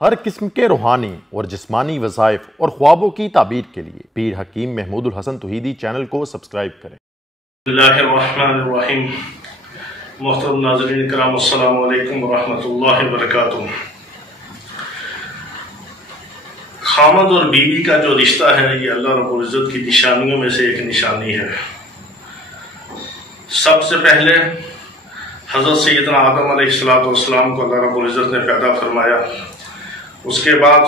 ہر قسم کے روحانی اور جسمانی وظائف اور خوابوں کی تعبیر کے لیے پیر حکیم محمود الحسن توحیدی چینل کو سبسکرائب کریں۔ بسم اللہ الرحمن الرحیم۔ محترم ناظرین کرام، السلام علیکم ورحمۃ اللہ وبرکاتہ۔ خامد اور بیوی کا جو رشتہ ہے یہ اللہ رب العزت کی نشانیوں میں سے ایک نشانی ہے۔ سب سے پہلے حضرت سیدنا آدم علیہ السلام کو اللہ رب العزت نے پیدا فرمایا، اس کے بعد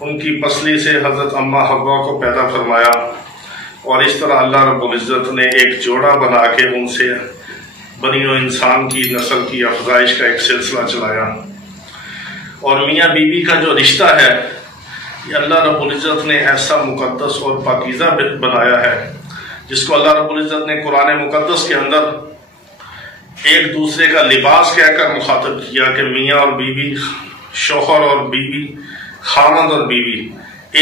ان کی پسلی سے حضرت اماں حوا کو پیدا فرمایا، اور اس طرح اللہ رب العزت نے ایک جوڑا بنا کے ان سے بنی و انسان کی نسل کی افزائش کا ایک سلسلہ چلایا۔ اور میاں بیوی کا جو رشتہ ہے یہ اللہ رب العزت نے ایسا مقدس اور پاکیزہ بنایا ہے، جس کو اللہ رب العزت نے قرآن مقدس کے اندر ایک دوسرے کا لباس کہہ کر مخاطب کیا کہ میاں اور بیوی، شوہر اور بیوی، خامد اور بیوی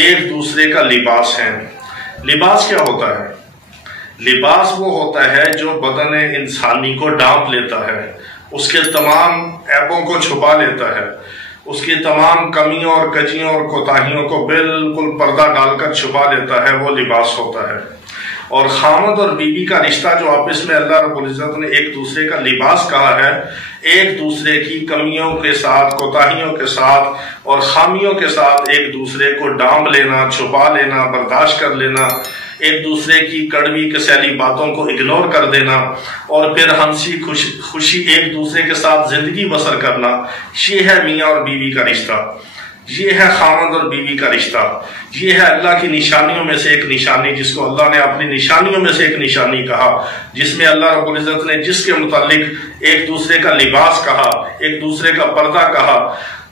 ایک دوسرے کا لباس ہیں۔ لباس کیا ہوتا ہے؟ لباس وہ ہوتا ہے جو بدن انسانی کو ڈھانپ لیتا ہے، اس کے تمام عیبوں کو چھپا لیتا ہے، اس کی تمام کمیوں اور کجیوں اور کوتاہیوں کو بالکل پردہ ڈال کر چھپا لیتا ہے، وہ لباس ہوتا ہے۔ اور خامد اور بیوی کا رشتہ جو آپس میں اللہ رب العزت نے ایک دوسرے کا لباس کہا ہے، ایک دوسرے کی کمیوں کے ساتھ، کوتاہیوں کے ساتھ اور خامیوں کے ساتھ ایک دوسرے کو ڈانپ لینا، چھپا لینا، برداشت کر لینا، ایک دوسرے کی کڑوی کسیلی باتوں کو اگنور کر دینا، اور پھر ہنسی خوشی ایک دوسرے کے ساتھ زندگی بسر کرنا، یہ ہے میاں اور بیوی کا رشتہ، یہ ہے خامد اور بیوی کا رشتہ، یہ ہے اللہ کی نشانیوں میں سے ایک نشانی، جس کو اللہ نے اپنی نشانیوں میں سے ایک نشانی کہا، جس میں اللہ رب العزت نے جس کے متعلق ایک دوسرے کا لباس کہا، ایک دوسرے کا پردہ کہا،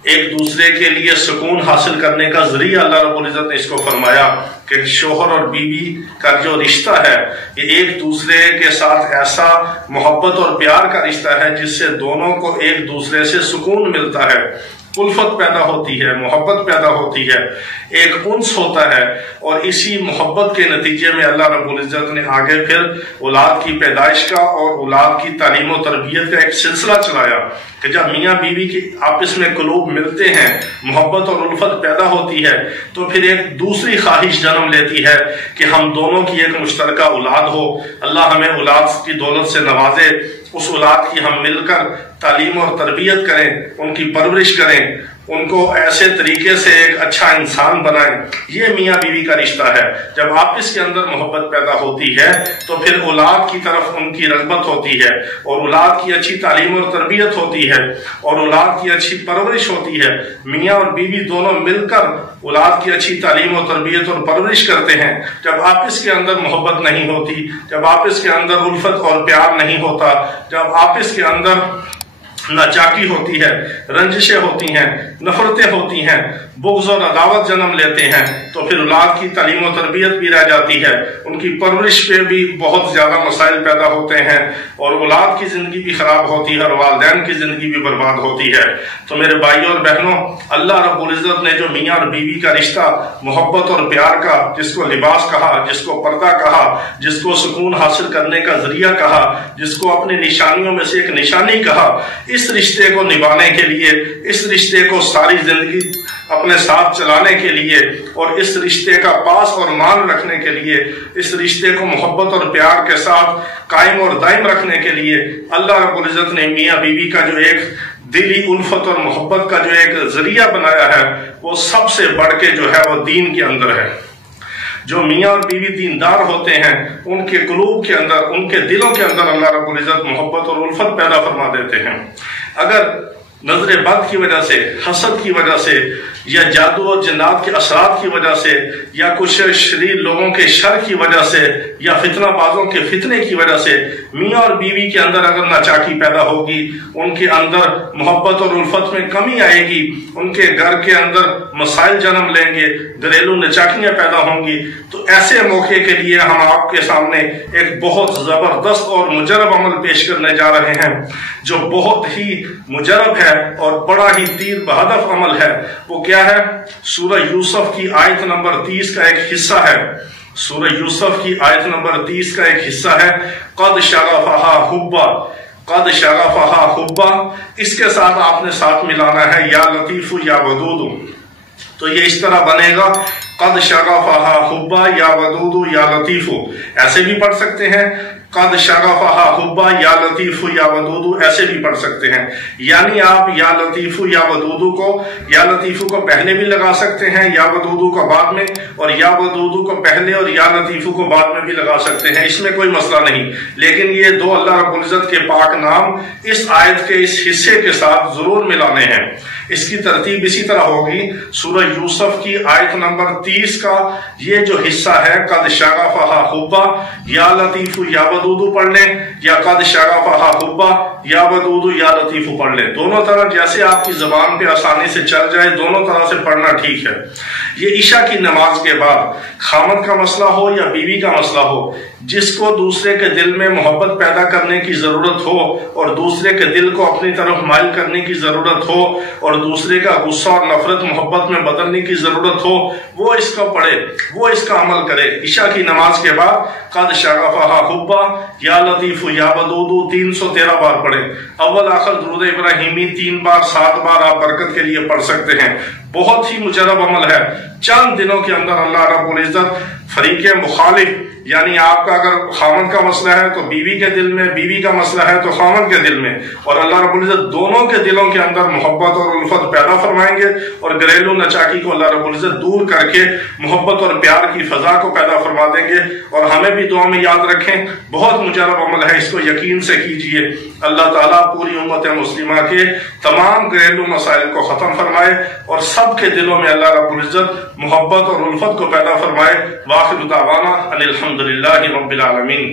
ایک دوسرے کے لیے سکون حاصل کرنے کا ذریعہ اللہ رب العزت نے اس کو فرمایا کہ شوہر اور بیوی کا جو رشتہ ہے یہ ایک دوسرے کے ساتھ ایسا محبت اور پیار کا رشتہ ہے جس سے دونوں کو ایک دوسرے سے سکون ملتا ہے، الفت پیدا ہوتی ہے، محبت پیدا ہوتی ہے، ایک انس ہوتا ہے، اور اسی محبت کے نتیجے میں اللہ رب العزت نے آگے پھر اولاد کی پیدائش کا اور اولاد کی تعلیم و تربیت کا ایک سلسلہ چلایا کہ جب میاں بیوی کے آپس میں قلوب ملتے ہیں، محبت اور الفت پیدا ہوتی ہے، تو پھر ایک دوسری خواہش جنم لیتی ہے کہ ہم دونوں کی ایک مشترکہ اولاد ہو، اللہ ہمیں اولاد کی دولت سے نوازے، اس اولاد کی ہم مل کر تعلیم اور تربیت کریں، ان کی پرورش کریں، ان کو ایسے طریقے سے ایک اچھا انسان بنائیں۔ یہ میاں بیوی کا رشتہ ہے۔ جب آپس کے اندر محبت پیدا ہوتی ہے تو پھر اولاد کی طرف ان کی رغبت ہوتی ہے، اور اولاد کی اچھی تعلیم اور تربیت ہوتی ہے، اور اولاد کی اچھی پرورش ہوتی ہے۔ میاں اور بیوی دونوں مل کر اولاد کی اچھی تعلیم و تربیت اور پرورش کرتے ہیں۔ جب آپس کے اندر محبت نہیں ہوتی، جب آپس کے اندر الفت اور پیار نہیں ہوتا، جب آپس کے اندر ناچاکی ہوتی ہے، رنجشیں ہوتی ہیں، نفرتیں ہوتی ہیں، بغض اور عداوت جنم لیتے ہیں، تو پھر اولاد کی تعلیم و تربیت بھی رہ جاتی ہے، ان کی پرورش پہ بھی بہت زیادہ مسائل پیدا ہوتے ہیں، اور اولاد کی زندگی بھی خراب ہوتی ہے، اور والدین کی زندگی بھی برباد ہوتی ہے۔ تو میرے بھائیوں اور بہنوں، اللہ رب العزت نے جو میاں اور بیوی کا رشتہ محبت اور پیار کا، جس کو لباس کہا، جس کو پردہ کہا، جس کو سکون حاصل کرنے کا ذریعہ کہا، جس کو اپنی نشانیوں میں سے ایک نشانی کہا، اس رشتے کو نبھانے کے لیے، اس رشتے کو ساری زندگی اپنے ساتھ چلانے کے لیے، اور اس رشتے کا پاس اور مان رکھنے کے لیے، اس رشتے کو محبت اور پیار کے ساتھ قائم اور دائم رکھنے کے لیے اللہ رب العزت نے میاں بیوی کا جو ایک دلی الفت اور محبت کا جو ایک ذریعہ بنایا ہے، وہ سب سے بڑھ کے جو ہے وہ دین کے اندر ہے۔ جو میاں اور بیوی دیندار ہوتے ہیں، ان کے قلوب کے اندر، ان کے دلوں کے اندر اللہ رب العزت محبت اور الفت پیدا فرما دیتے ہیں۔ اگر نظر بد کی وجہ سے، حسد کی وجہ سے، یا جادو اور جنات کے اثرات کی وجہ سے، یا کچھ شریر لوگوں کے شر کی وجہ سے، یا فتنہ بازوں کے فتنے کی وجہ سے میاں اور بیوی کے اندر اگر ناچاکی پیدا ہوگی، ان کے اندر محبت اور الفت میں کمی آئے گی، ان کے گھر کے اندر مسائل جنم لیں گے، گھریلو ناچاکیاں پیدا ہوں گی، تو ایسے موقع کے لیے ہم آپ کے سامنے ایک بہت زبردست اور مجرب عمل پیش کرنے جا رہے ہیں، جو بہت ہی مجرب ہے اور بڑا ہی تیر بہدف عمل ہے۔ وہ کیا ہے؟ سورہ یوسف کی آیت نمبر 30 کا ایک حصہ ہے۔ سورہ یوسف کی آیت نمبر 30 کا ایک حصہ ہے، قد شغفہا حبا، قد شغفہا حبا، اس کے ساتھ آپ نے ساتھ ملانا ہے یا لطیف یا ودود، تو یہ اس طرح بنے گا قد شغفہا حبا یا ودود یا لطیف، ایسے بھی پڑھ سکتے ہیں قد شغفہا حبا یا لطیف یا ودود، ایسے بھی پڑھ سکتے ہیں، یعنی آپ یا لطیف یا لطیف کو پہلے بھی لگا سکتے ہیں، یا ودود کو بعد میں، اور یا ودود کو پہلے اور یا لطیف کو بعد میں بھی لگا سکتے ہیں، اس میں کوئی مسئلہ نہیں، لیکن یہ دو اللہ رب العزت کے پاک نام اس آیت کے اس حصے کے ساتھ ضرور ملانے ہیں۔ اس کی ترتیب اسی طرح ہوگی، سورہ یوسف کی آیت نمبر 30 کا یہ جو حصہ ہے قد شغفہا حبا یا لطیف یا ودود پڑھ لیں، یا قد شغفہا حبا یا ودود یا لطیف پڑھ لیں، دونوں طرح جیسے آپ کی زبان پہ آسانی سے چل جائے دونوں طرح سے پڑھنا ٹھیک ہے۔ یہ عشاء کی نماز کے بعد خامد کا مسئلہ ہو یا بیوی کا مسئلہ ہو، جس کو دوسرے کے دل میں محبت پیدا کرنے کی ضرورت ہو اور دوسرے کے دل کو اپنی طرف مائل کرنے کی ضرورت ہو اور دوسرے کا غصہ اور نفرت محبت میں بدلنے کی ضرورت ہو، وہ اس کو پڑھے، وہ اس کا عمل کرے۔ عشاء کی نماز کے بعد قد شغفہا حبا یا لطیف یا ودود 313 بار پڑھیں، اول آخر درود ابراہیمی 3 بار 7 بار آپ برکت کے لیے پڑھ سکتے ہیں۔ بہت ہی مجرب عمل ہے، چند دنوں کے اندر اللہ رب العزت فریق مخالف، یعنی آپ کا اگر خامن کا مسئلہ ہے تو بیوی کے دل میں، بیوی کا مسئلہ ہے تو خامن کے دل میں، اور اللہ رب العزت دونوں کے دلوں کے اندر محبت اور الفت پیدا فرمائیں گے، اور گھریلو نچاکی کو اللہ رب العزت دور کر کے محبت اور پیار کی فضا کو پیدا فرما دیں گے۔ اور ہمیں بھی دعا میں یاد رکھیں، بہت مجرب عمل ہے، اس کو یقین سے کیجئے۔ اللہ تعالیٰ پوری امت مسلمہ کے تمام گھریلو مسائل کو ختم فرمائے اور سب کے دلوں میں اللہ رب العزت محبت اور الفت کو پیدا فرمائے۔ وآخر دعوانا ان الحمدللہ رب العالمین۔